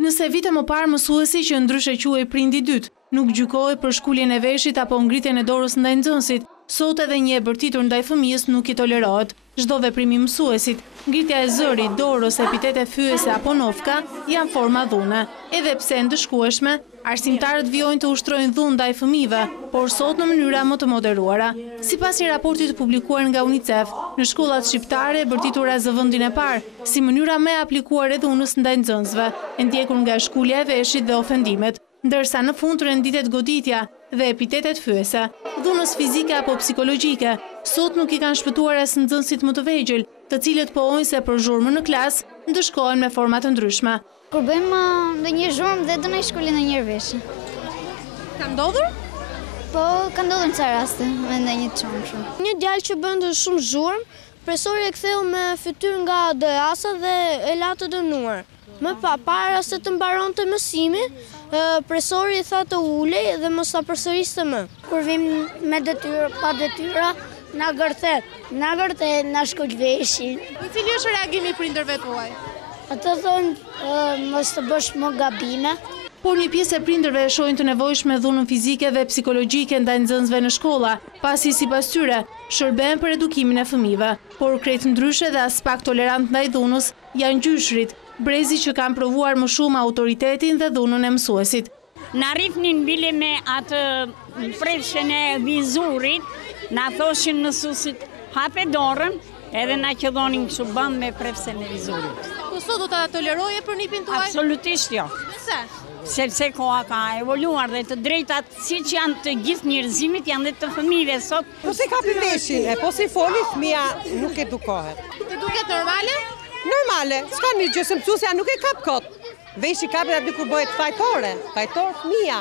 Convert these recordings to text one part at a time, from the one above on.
Nëse vite më parë mësuesi që ndryshe quhej prindi dytë, nuk gjykohej për shkuljen e veshit apo ngritjen e dorës ndaj nxënësit, sot edhe një e bërtitur ndaj fëmijës nuk i tolerohet. Çdo veprim i mësuesit, ngritja e zërit, dorës, epitete fyese apo nofka janë forma dhune. Edhe pse e ndëshkueshme, arsimtarët vijojnë të ushtrojnë dhunë ndaj fëmijëve, por sot në mënyra më të moderuara. Sipas një raporti të publikuar nga UNICEF, në shkollat shqiptare e bërtitura zë vendin e parë, si mënyra më e aplikuar e dhunës ndaj nxënësve, e ndjekur nga shkulja e veshit dhe ofendimet, ndërsa në fund renditet goditja dhe epitetet fyese. Dhunës fizike apo psikologjike, sot nuk i kanë shpëtuar as nxënësit më të vegjël, të cilët pohojnë se për zhurmën në klasë ndëshkohen me forma të ndryshme. Kur bëjmë ndonjë zhurmë dhe do na shkolin ndonjëherë veshje. Ka ndodhur? Po, ka ndodhur në ca raste me ndonjë çonçë. Një djalë që bënte shumë zhurmë, profesori e ktheu me fytyrë nga DEASA dhe e la të dënuar. Më para se të mbaronte mësimi, profesori i tha të ulej dhe mos ta përsëriste më. Kur vim me detyrë, pa detyra, na gërthet, na shkoj veshin. I cili është reagimi i prindërve tuaj? Ata thonë mos të bësh më gabime. Por një pjesë e prindërve e shohin të nevojshme dhunën fizike dhe psikologjike ndaj nxënësve në shkolla, pasi sipas tyre shërben për edukimin e fëmijëve, por krejt ndryshe dhe as pak tolerant ndaj dhunës janë gjyshrit, brezi që kanë provuar më shumë autoritetin dhe dhunën e mësuesit. Na rrifnin bile me atë prefshen e vizurit, na thoshin mësuesit hape dorën, edhe na qëllonin kështu bëm me prefshen e vizurit. Po sot do ta toleroje për nipin tuaj? Absolutisht jo. Pse? Sepse koha ka evoluar dhe të drejtat siç janë të gjithë njerëzimit janë dhe të fëmijëve sot. Po si kapi veshin, po si foli, fëmia nuk edukohet. Të duket normale? Normale, s'ka një gjë se mësuesja nuk e kap kot. Veshi kapet aty kur bëhet fajtor fëmia.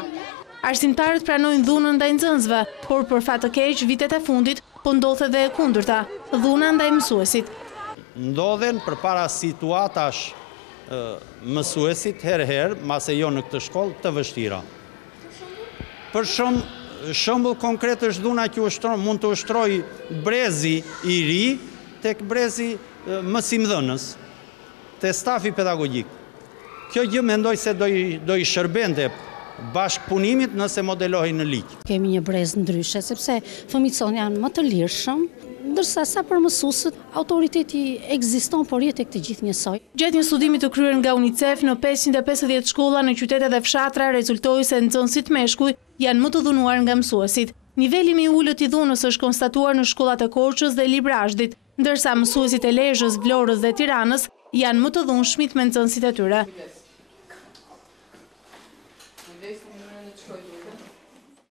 Arsimtarët pranojnë dhunën ndaj nxënësve, por për fat të keq vitet e fundit po ndodhet edhe e kundërta, dhuna ndaj mësuesit. Ndodhen përpara situatash mësuesit herë, mase jo në këtë shkollë, të vështira. Për shembull konkret është dhuna që mund të ushtroj brezi i ri tek brezi mësimdhënës, te stafi pedagogjik. Kjo gjë mendoj se do i shërbente bashkëpunimit nëse modelohej në ligj. Kemi një brez ndryshe, sepse fëmijët sonë janë më të lirshëm, ndërsa sa për mësuesët, autoriteti ekziston, por jetë tek të gjithë njësoj. Gjatë një studimi të kryer nga UNICEF në 550 shkolla në qytete dhe fshatra, rezultoi se nxënësit meshkuj janë më të dhunuar nga mësuesit. Niveli më i ulët i dhunës është konstatuar në shkollat e Korçës dhe Librazhdit, ndërsa mësuesit e Lezhës, Vlorës dhe Tiranës janë më të dhunshmit me nxënësit e tyre.